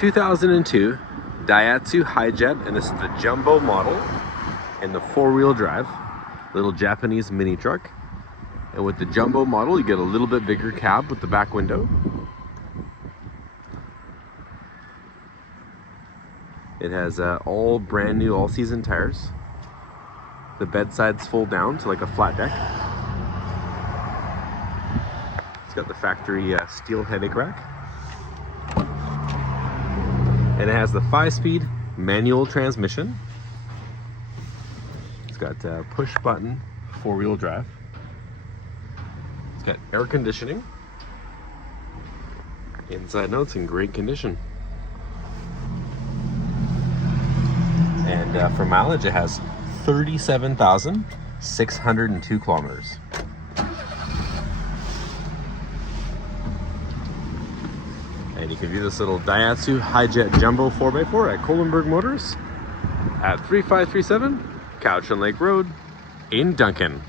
2002 DAIHATSU HIJET, and this is the jumbo model and the four-wheel drive, little Japanese mini truck. And with the jumbo model, you get a little bit bigger cab with the back window. It has all brand new, all-season tires. The bed sides fold down to like a flat deck. It's got the factory steel headache rack. And it has the 5-speed manual transmission. It's got push-button four-wheel drive. It's got air conditioning. Inside notes in great condition. And for mileage, it has 37,602 kilometers. And you can view this little DAIHATSU HIJET Jumbo 4x4 at Kolenberg Motors at 3537 Couch and Lake Road in Duncan.